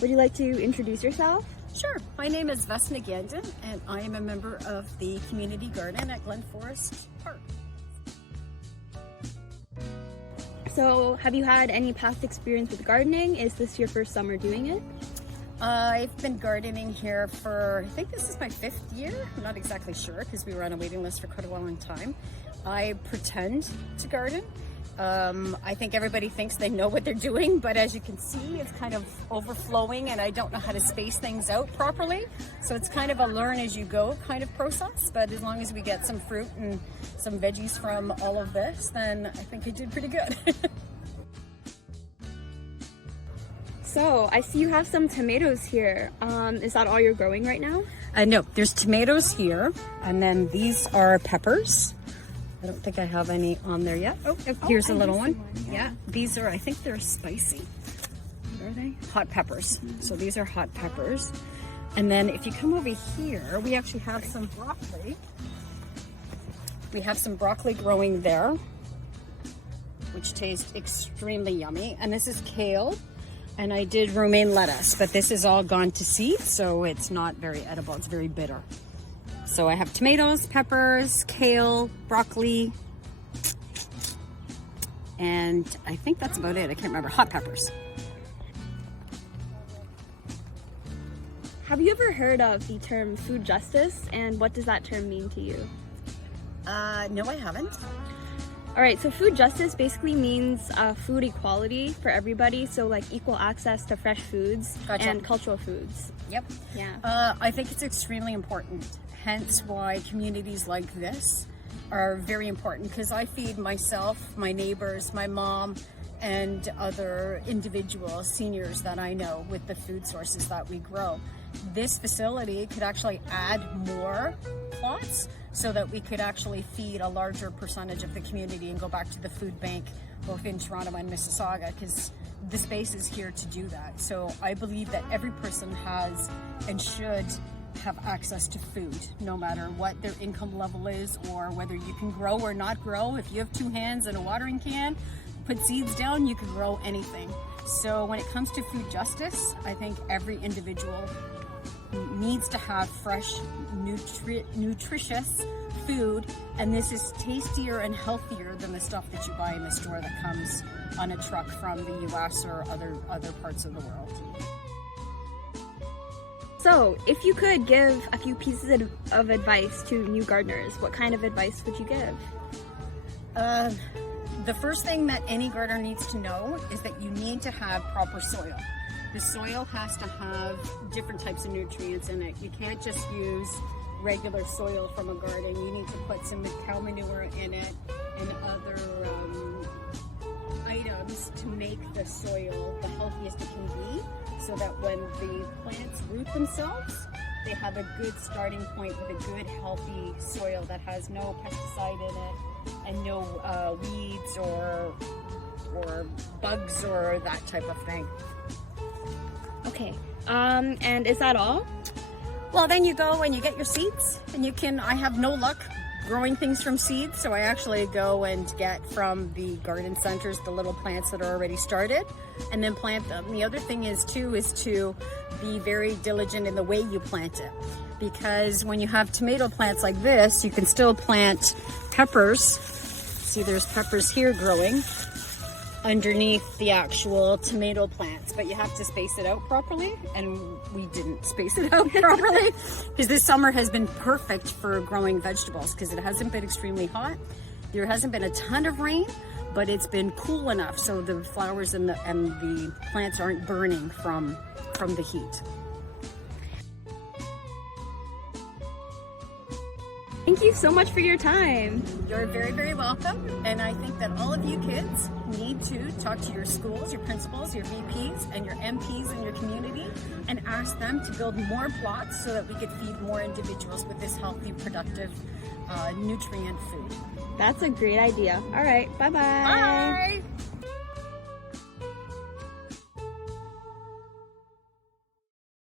Would you like to introduce yourself? Sure. My name is Vesna and I am a member of the community garden at Glen Forest Park. So, have you had any past experience with gardening? Is this your first summer doing it? I've been gardening here for, I think this is my 5th year. I'm not exactly sure because we were on a waiting list for quite a long time. I pretend to garden. I think everybody thinks they know what they're doing, but as you can see, it's kind of overflowing and I don't know how to space things out properly. So it's kind of a learn as you go kind of process, but as long as we get some fruit and some veggies from all of this, then I think I did pretty good. So, I see you have some tomatoes here. Is that all you're growing right now? No, there's tomatoes here, and then these are peppers. I don't think I have any on there yet. Oh, here's a little one. Yeah, these are, I think they're spicy. What are they? Hot peppers. So these are hot peppers. And then if you come over here, we actually have some broccoli. We have some broccoli growing there, which tastes extremely yummy. And this is kale. And I did romaine lettuce, but this is all gone to seed, so it's not very edible. It's very bitter. So I have tomatoes, peppers, kale, broccoli, and I think that's about it. I can't remember. Hot peppers. Have you ever heard of the term food justice, and what does that term mean to you? No, I haven't. All right, so food justice basically means food equality for everybody, so like equal access to fresh foods and cultural foods. Yep. Yeah. I think it's extremely important, hence why communities like this are very important, because I feed myself, my neighbors, my mom, and other individuals, seniors that I know with the food sources that we grow. This facility could actually add more plots so that we could actually feed a larger percentage of the community and go back to the food bank both in Toronto and Mississauga, because the space is here to do that. So I believe that every person has and should have access to food, no matter what their income level is or whether you can grow or not grow. If you have 2 hands and a watering can, put seeds down, you can grow anything. So when it comes to food justice, I think every individual needs to have fresh, nutritious food, and this is tastier and healthier than the stuff that you buy in the store that comes on a truck from the US or other parts of the world. So, if you could give a few pieces of advice to new gardeners, what kind of advice would you give? The first thing that any gardener needs to know is that you need to have proper soil. The soil has to have different types of nutrients in it. You can't just use regular soil from a garden. You need to put some cow manure in it and other items to make the soil the healthiest it can be, so that when the plants root themselves, they have a good starting point with a good healthy soil that has no pesticide in it and no weeds or bugs or that type of thing. Okay, and is that all? Well, then you go and you get your seeds, and I have no luck growing things from seeds, so I actually go and get from the garden centers the little plants that are already started and then plant them. The other thing is to be very diligent in the way you plant it, because when you have tomato plants like this, you can still plant peppers. See, there's peppers here growing underneath the actual tomato plants, but you have to space it out properly, and we didn't space it out properly because this summer has been perfect for growing vegetables because it hasn't been extremely hot. There hasn't been a ton of rain, but it's been cool enough so the flowers and the plants aren't burning from the heat. Thank you so much for your time. You're very, very welcome. And I think that all of you kids need to talk to your schools, your principals, your VPs, and your MPs in your community and ask them to build more plots so that we could feed more individuals with this healthy, productive, nutrient food. That's a great idea. All right, bye-bye. Bye.